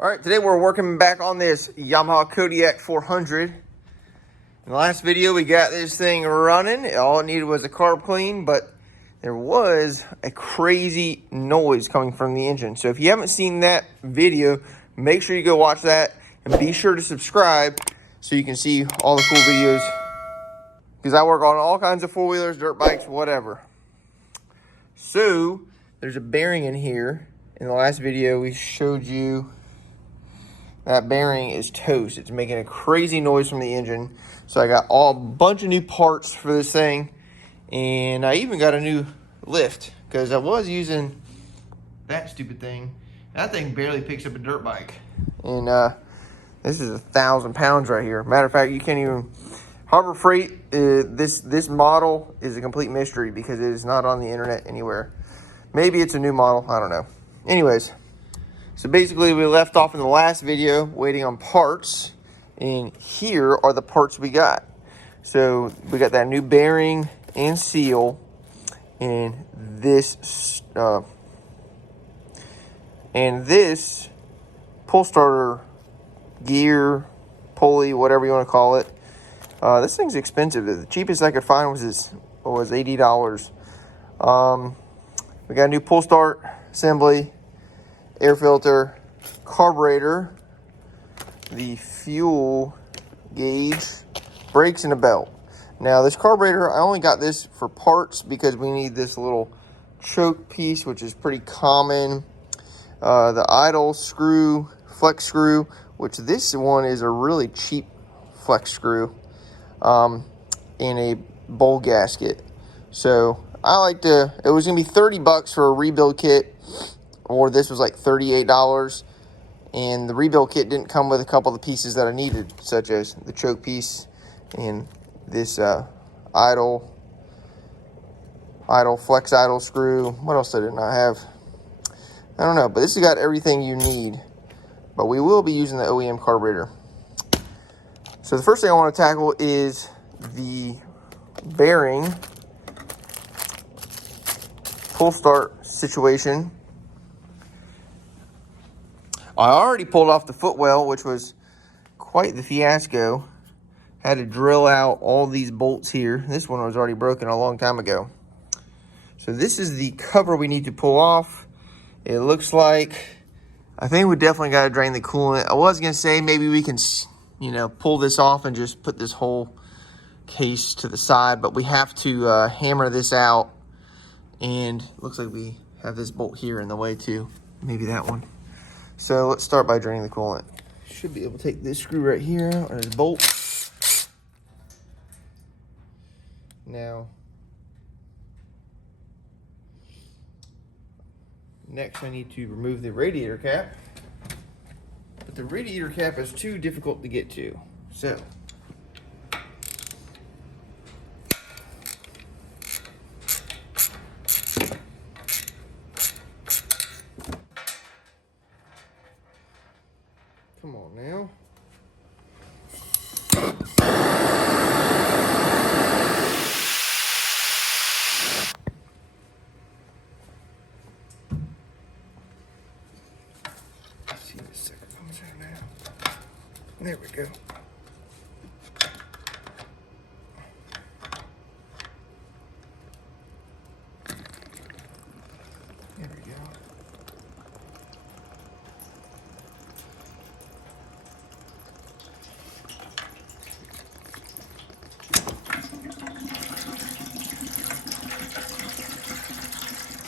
All right, today we're working back on this Yamaha Kodiak 400. In the last video, we got this thing running. All it needed was a carb clean, but there was a crazy noise coming from the engine. So if you haven't seen that video, make sure you go watch that and be sure to subscribe so you can see all the cool videos. Because I work on all kinds of four-wheelers, dirt bikes, whatever. So there's a bearing in here. In the last video, we showed you that bearing is toast. It's making a crazy noise from the engine. So I got a bunch of new parts for this thing. And I even got a new lift because I was using that stupid thing. That thing barely picks up a dirt bike. And this is 1,000 pounds right here. Matter of fact, you can't even... Harbor Freight, this model is a complete mystery because it is not on the internet anywhere. Maybe it's a new model, I don't know. Anyways, so basically we left off in the last video waiting on parts, and here are the parts we got. So we got that new bearing and seal, and this pull starter gear, pulley, whatever you want to call it. This thing's expensive. The cheapest I could find was $80. We got a new pull start assembly, air filter, carburetor, the fuel gauge, brakes, and a belt. Now this carburetor, I only got this for parts because we need this little choke piece, which is pretty common. The idle screw, flex screw, which this one is a really cheap flex screw, in a bowl gasket. So I like to, it was gonna be 30 bucks for a rebuild kit, or this was like $38, and the rebuild kit didn't come with a couple of the pieces that I needed, such as the choke piece and this idle flex idle screw. What else did I not have? I don't know, but this has got everything you need. But we will be using the OEM carburetor. So the first thing I want to tackle is the bearing pull start situation. I already pulled off the footwell, which was quite the fiasco. Had to drill out all these bolts here. This one was already broken a long time ago. So this is the cover we need to pull off. It looks like, I think we definitely got to drain the coolant. I was going to say maybe we can, you know, pull this off and just put this whole case to the side, but we have to hammer this out. And it looks like we have this bolt here in the way too. Maybe that one. So let's start by draining the coolant. Should be able to take this screw right here out, or this bolt. Now, next I need to remove the radiator cap. But the radiator cap is too difficult to get to. So, come on now. Let's see the second one's out now. There we go. There we go.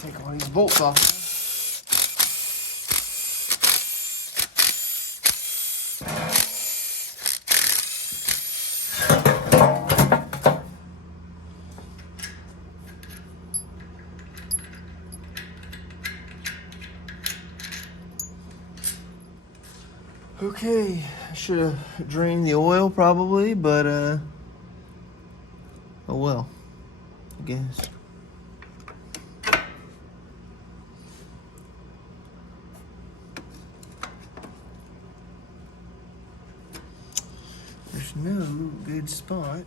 Take all these bolts off. Okay, I should have drained the oil probably, but oh well, I guess. There's no good spot.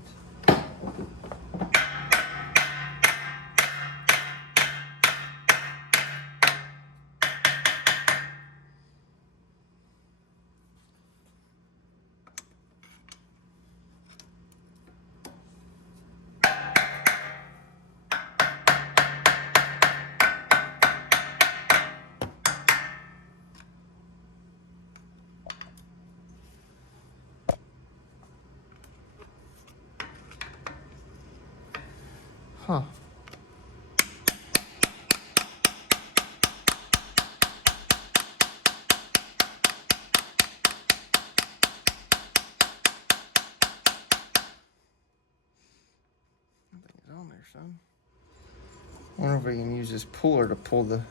Huh. Nothing's on there, son. I wonder if we can use this puller to pull the...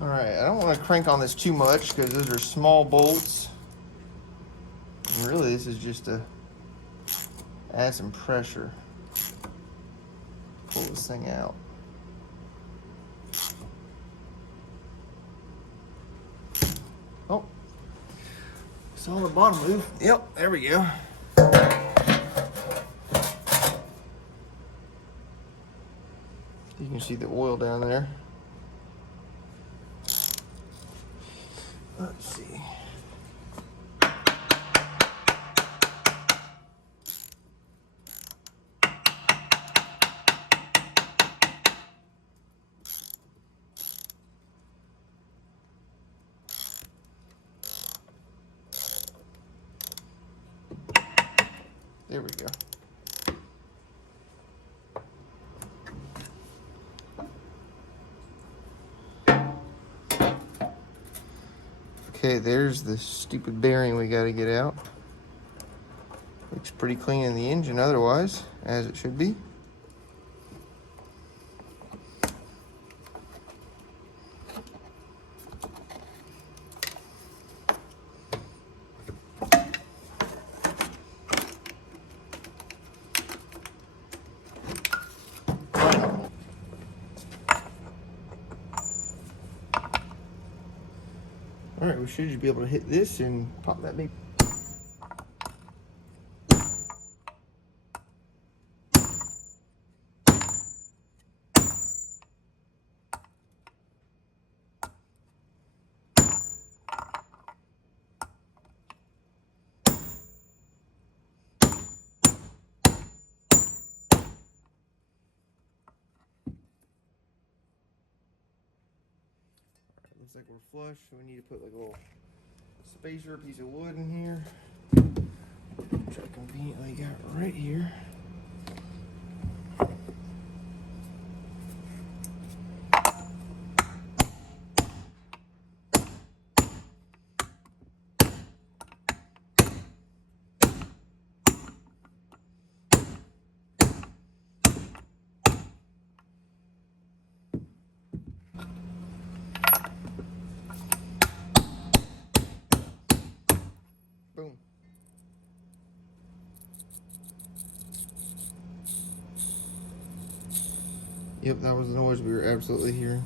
All right, I don't want to crank on this too much because those are small bolts. And really, this is just to add some pressure. Pull this thing out. Oh, saw the bottom move. Yep, there we go. You can see the oil down there. Let's see. There we go. Okay, there's the stupid bearing we got to get out. Looks pretty clean in the engine otherwise, as it should be. All right, we should just be able to hit this and pop that big. Looks like we're flush, so we need to put like a little spacer, piece of wood in here, which I conveniently got right here. Boom. Yep, that was the noise we were absolutely hearing.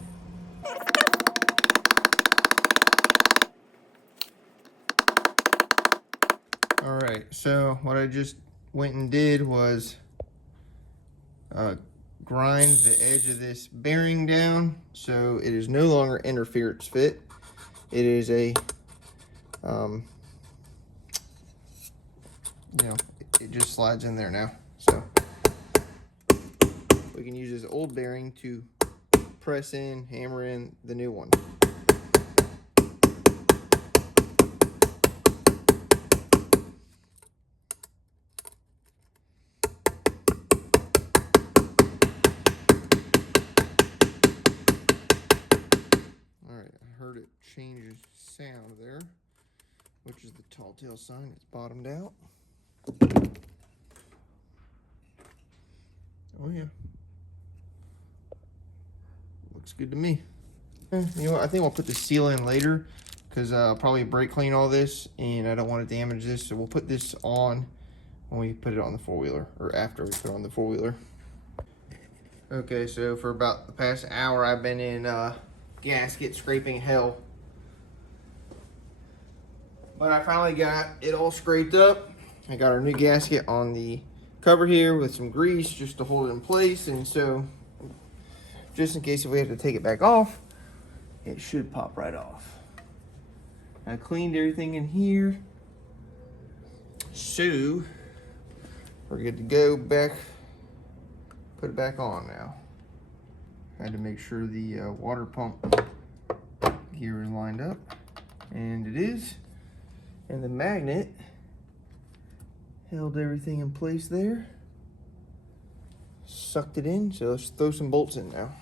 All right, so what I just went and did was grind the edge of this bearing down so it is no longer interference fit. It is a you know, it just slides in there now. So we can use this old bearing to press in, hammer in the new one. All right, I heard it change sound there, which is the tall tale sign. It's bottomed out. Oh yeah, looks good to me. You know what, I think we'll put the seal in later because I'll probably brake clean all this and I don't want to damage this, so we'll put this on when we put it on the four-wheeler, or after we put it on the four-wheeler. Okay, so for about the past hour, I've been in gasket scraping hell. But I finally got it all scraped up. I got our new gasket on the cover here with some grease just to hold it in place. And so, just in case if we have to take it back off, it should pop right off. I cleaned everything in here. So, we're good to go back. Put it back on now. Had to make sure the water pump gear is lined up, and it is. And the magnet held everything in place there. Sucked it in, so let's throw some bolts in now.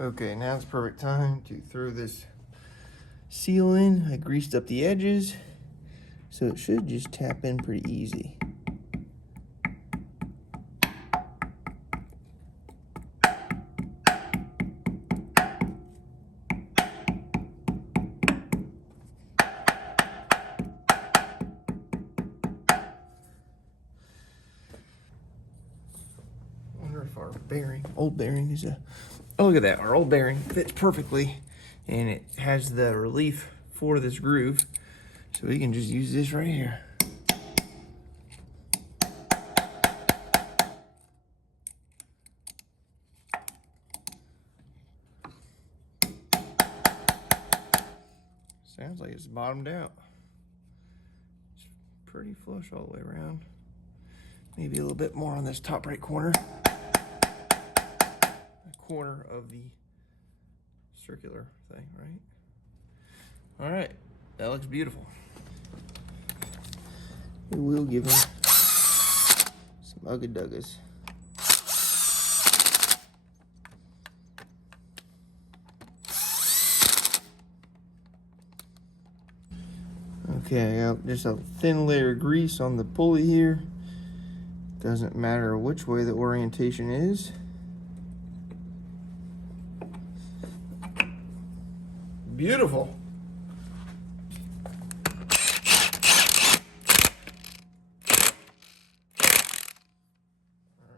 Okay, now's the perfect time to throw this seal in. I greased up the edges, so it should just tap in pretty easy. I wonder if our bearing, old bearing is oh, look at that. Our old bearing fits perfectly, and it has the relief for this groove, so we can just use this right here. Sounds like it's bottomed out. It's pretty flush all the way around. Maybe a little bit more on this top right corner. Corner of the circular thing, right? All right, that looks beautiful. We will give him some ugga-duggas. Okay, I got just a thin layer of grease on the pulley here. Doesn't matter which way the orientation is. Beautiful. All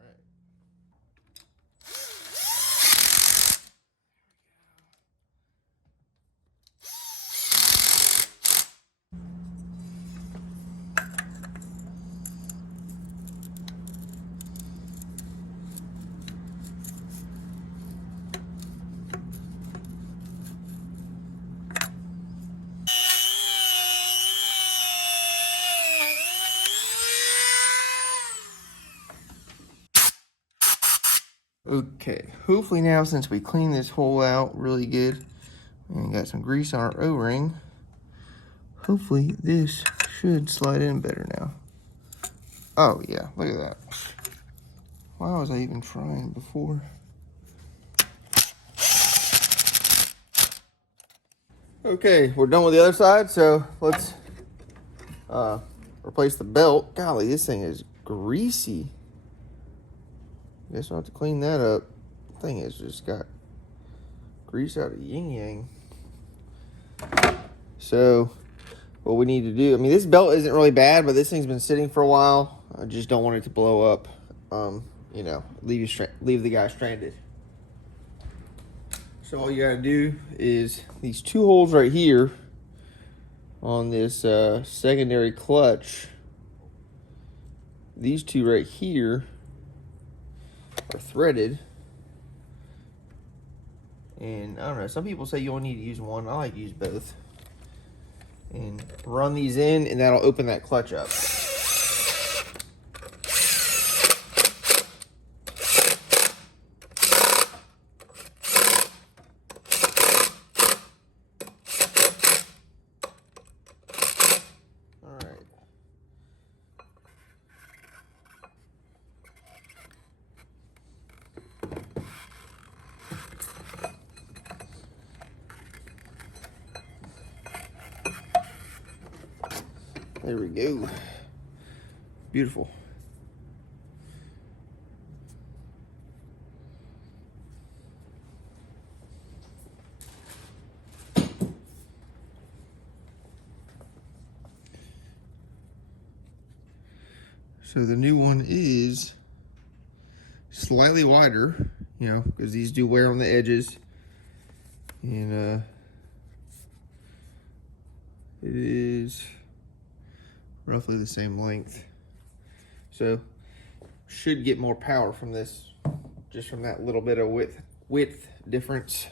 right. Okay, hopefully now since we cleaned this hole out really good and got some grease on our O-ring, hopefully this should slide in better now. Oh yeah, look at that. Why was I even trying before? Okay, we're done with the other side, so let's replace the belt. Golly, this thing is greasy. Guess I'll have to clean that up. Thing has just got grease out of yin yang. So what we need to do, I mean, this belt isn't really bad, but this thing's been sitting for a while. I just don't want it to blow up. You know, leave the guy stranded. So all you gotta do is these two holes right here on this secondary clutch. These two right here are threaded, and I don't know, some people say you only need to use one. I like to use both, and run these in, and that'll open that clutch up. All right. There we go. Beautiful. So the new one is slightly wider, you know, because these do wear on the edges. And it is roughly the same length. So should get more power from this, just from that little bit of width difference.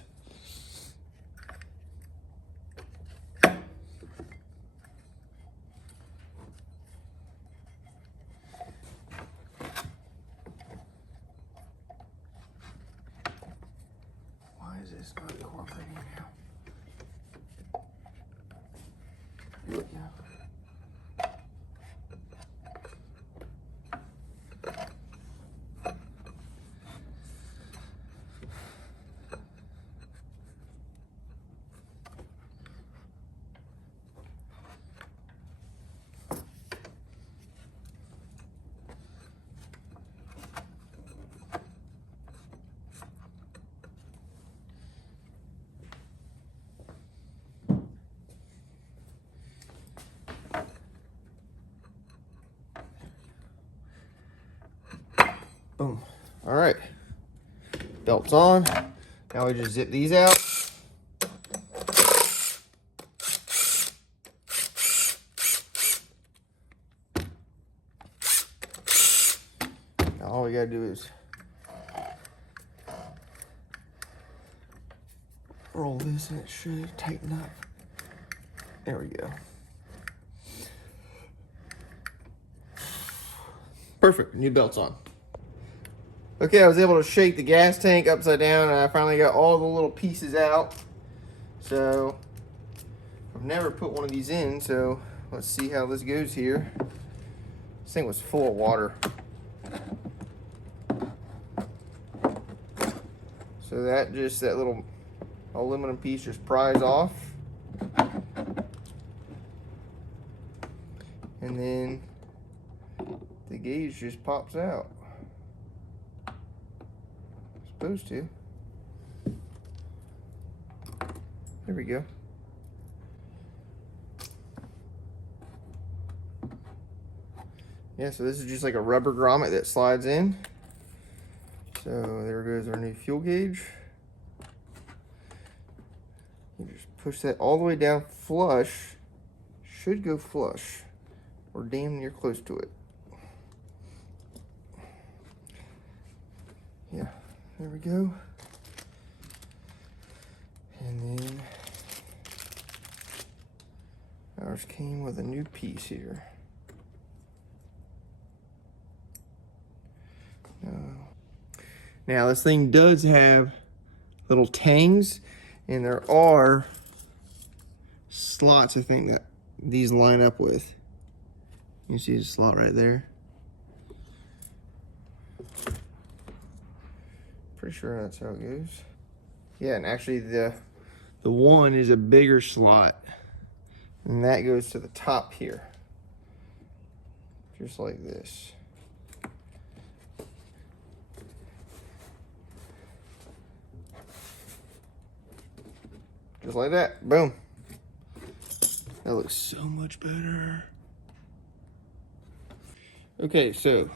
Why is this not cooperating now? There we go. Boom. All right. Belt's on. Now we just zip these out. Now all we gotta do is roll this and it should tighten up. There we go. Perfect, new belt's on. Okay, I was able to shake the gas tank upside down and I finally got all the little pieces out. So, I've never put one of these in, so let's see how this goes here. This thing was full of water. So that little aluminum piece just pries off. And then the gauge just pops out. Supposed to. There we go. Yeah, so this is just like a rubber grommet that slides in. So there goes our new fuel gauge. You just push that all the way down flush. Should go flush. We're damn near close to it. Yeah, there we go. And then ours came with a new piece here. Now this thing does have little tangs, and there are slots I think that these line up with. You see the slot right there? Pretty sure that's how it goes. Yeah, and actually the one is a bigger slot, and that goes to the top here, just like this. Just like that, boom. That looks so much better. Okay, so,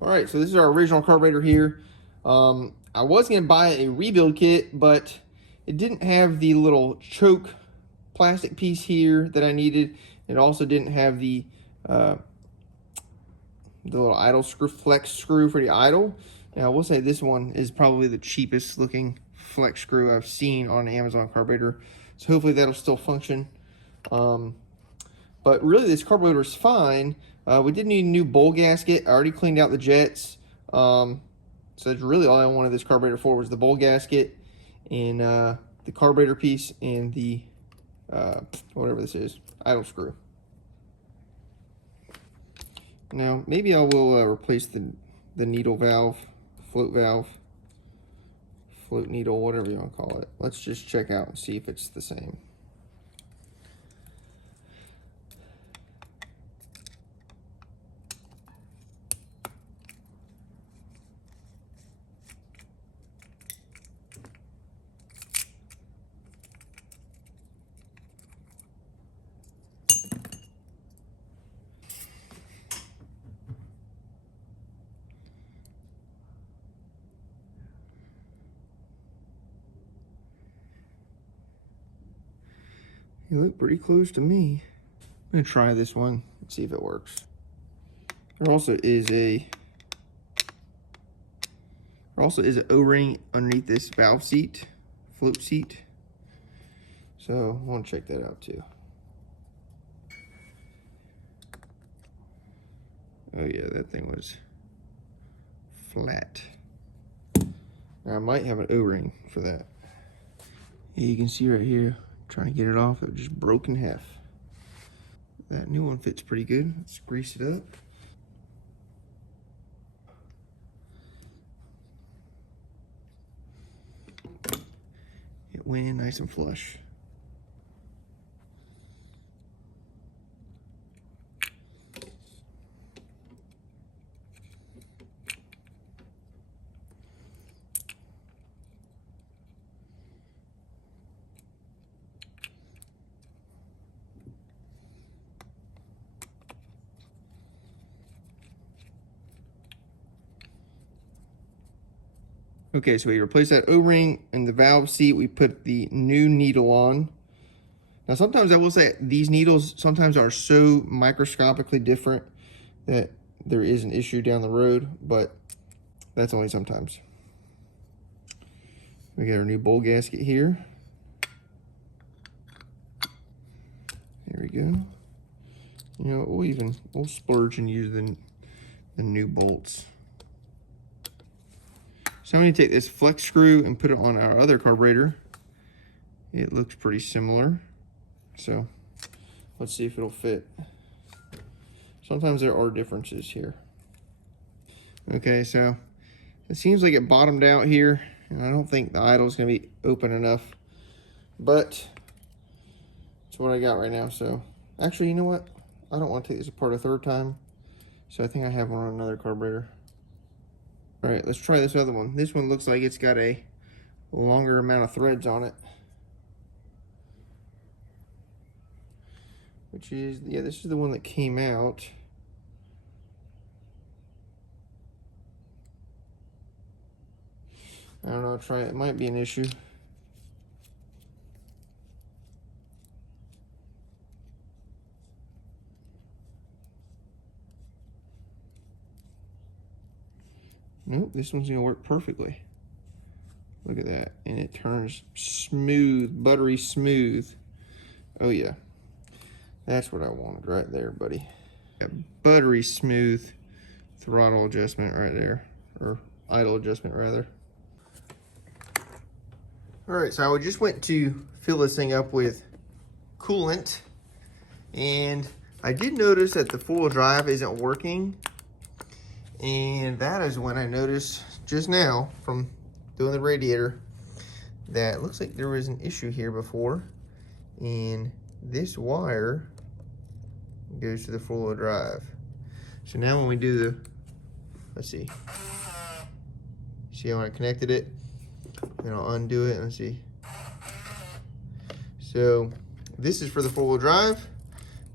all right, so this is our original carburetor here. I was gonna buy a rebuild kit, but it didn't have the little choke plastic piece here that I needed. It also didn't have the little idle screw, flex screw for the idle. Now, I will say this one is probably the cheapest looking flex screw I've seen on an Amazon carburetor. So hopefully that'll still function. But really this carburetor is fine. We did need a new bowl gasket. I already cleaned out the jets. So that's really all I wanted this carburetor for, was the bowl gasket and the carburetor piece and the, whatever this is, idle screw. Now, maybe I will replace the needle valve, float needle, whatever you want to call it. Let's just check out and see if it's the same. They look pretty close to me. I'm gonna try this one and see if it works. There also is an O-ring underneath this valve seat, float seat. So I want to check that out too. Oh yeah, that thing was flat. Now, I might have an O-ring for that. Yeah, you can see right here, trying to get it off, it just broke in half. That new one fits pretty good. Let's grease it up. It went in nice and flush. Okay, so we replaced that O-ring and the valve seat. We put the new needle on. Now, sometimes I will say these needles sometimes are so microscopically different that there is an issue down the road, but that's only sometimes. We got our new bowl gasket here. There we go. You know, we'll splurge and use the new bolts. So I'm going to take this flex screw and put it on our other carburetor. It looks pretty similar. So let's see if it'll fit. Sometimes there are differences here. Okay, so it seems like it bottomed out here, and I don't think the idle is going to be open enough, but it's what I got right now. So actually, you know what? I don't want to take this apart a third time, so I think I have one on another carburetor. All right, let's try this other one. This one looks like it's got a longer amount of threads on it. Which is, yeah, this is the one that came out. I don't know, try it. It might be an issue. Nope, this one's gonna work perfectly. Look at that, and it turns smooth, buttery smooth. Oh yeah, that's what I wanted right there, buddy. A buttery smooth throttle adjustment right there, or idle adjustment rather. All right, so I just went to fill this thing up with coolant, and I did notice that the four-wheel drive isn't working. And that is when I noticed just now from doing the radiator that it looks like there was an issue here before, and this wire goes to the four-wheel drive. So now when we do the, let's see how I connected it, then I'll undo it and let's see. So this is for the four-wheel drive.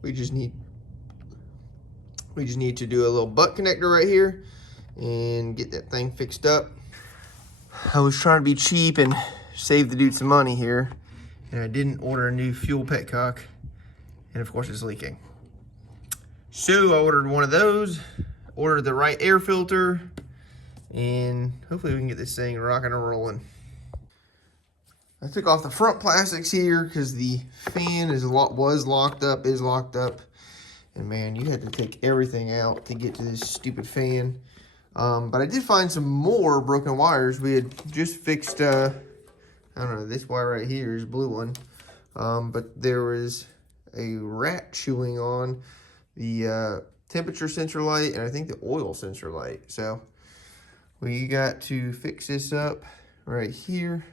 We just need to do a little butt connector right here and get that thing fixed up. I was trying to be cheap and save the dude some money here, and I didn't order a new fuel petcock, and of course it's leaking. So I ordered one of those, ordered the right air filter, and hopefully we can get this thing rocking and rolling. I took off the front plastics here because the fan was locked up, is locked up. And man, you had to take everything out to get to this stupid fan. But I did find some more broken wires. We had just fixed, I don't know, this wire right here is a blue one. But there was a rat chewing on the temperature sensor light and I think the oil sensor light. So we got to fix this up right here.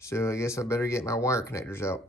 So I guess I better get my wire connectors out.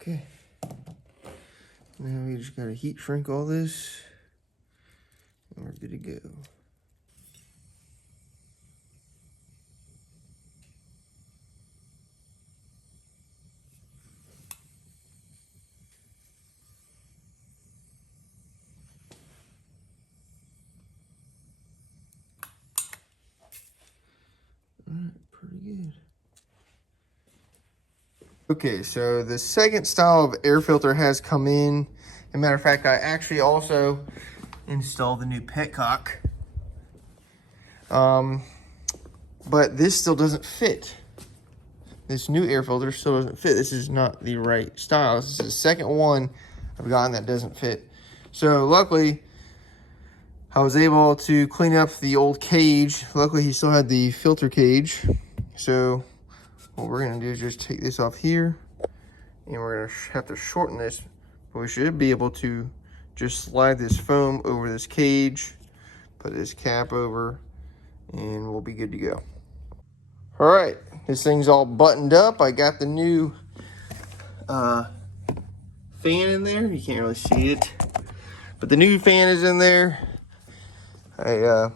Okay. Now we just gotta heat shrink all this, and we're good to go. Alright, pretty good. Okay, so the second style of air filter has come in. As a matter of fact, I actually also installed the new petcock. But this still doesn't fit. This new air filter still doesn't fit. This is not the right style. This is the second one I've gotten that doesn't fit. So luckily, I was able to clean up the old cage. Luckily, he still had the filter cage. So what we're gonna do is just take this off here, and we're gonna have to shorten this, but we should be able to just slide this foam over this cage, put this cap over, and we'll be good to go. All right, this thing's all buttoned up. I got the new fan in there. You can't really see it, but the new fan is in there. I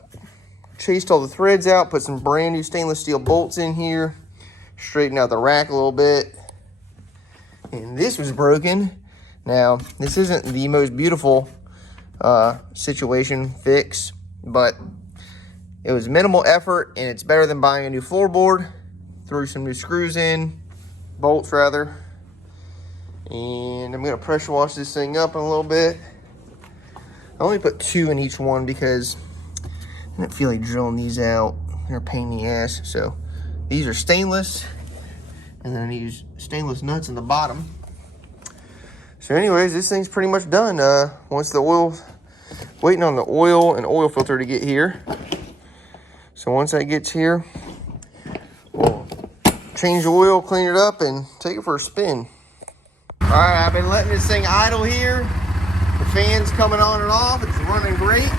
chased all the threads out, put some brand new stainless steel bolts in here, straightened out the rack a little bit, and this was broken. Now, this isn't the most beautiful situation fix, but it was minimal effort, and it's better than buying a new floorboard. Threw some new screws in, bolts rather, and I'm gonna pressure wash this thing up in a little bit. I only put 2 in each one because I didn't feel like drilling these out. They're a pain in the ass. So these are stainless, and then I use stainless nuts in the bottom. So anyways, this thing's pretty much done. Once the oil, waiting on the oil and oil filter to get here. So once that gets here, we'll change the oil, clean it up, and take it for a spin. All right, I've been letting this thing idle here. The fan's coming on and off. It's running great.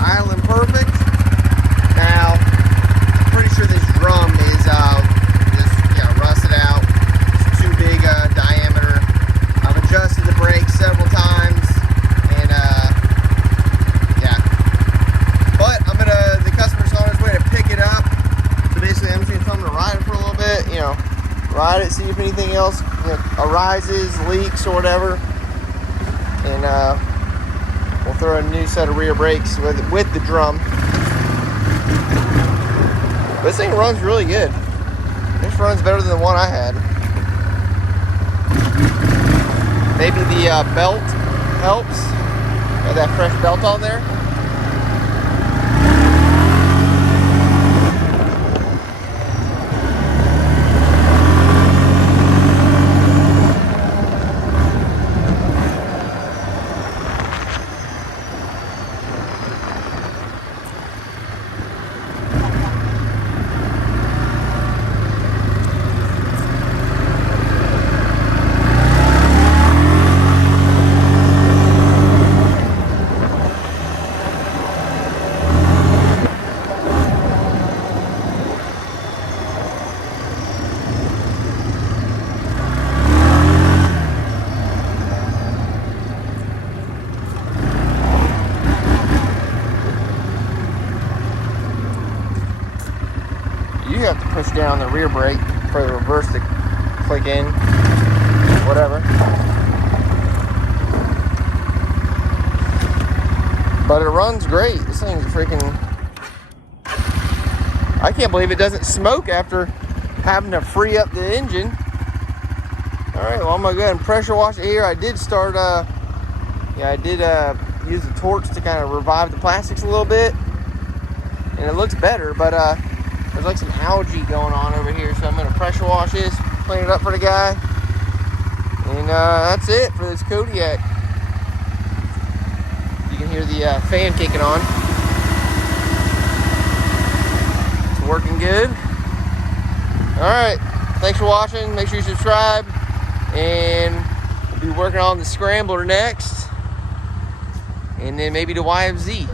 Idling perfect. Now, I'm pretty sure this drum is just rusted out. It's too big a diameter. I've adjusted the brakes several times, and yeah. But the customer's on his way to pick it up. So basically, I'm just gonna tell him to ride it for a little bit. Ride it, see if anything else arises, leaks, or whatever, and we'll throw a new set of rear brakes with the drum. This thing runs really good. This runs better than the one I had. Maybe the belt helps. Got that fresh belt on there. You have to push down the rear brake for the reverse to click in, whatever. But it runs great. This thing's freaking... I can't believe it doesn't smoke after having to free up the engine. All right, well, I'm gonna go ahead and pressure wash it here. I did start, use the torch to kind of revive the plastics a little bit, and it looks better, but there's like some algae going on over here, so I'm gonna pressure wash this, clean it up for the guy, and that's it for this Kodiak. You can hear the fan kicking on. It's working good. All right, thanks for watching. Make sure you subscribe, and we'll be working on the Scrambler next, and then maybe the YFZ.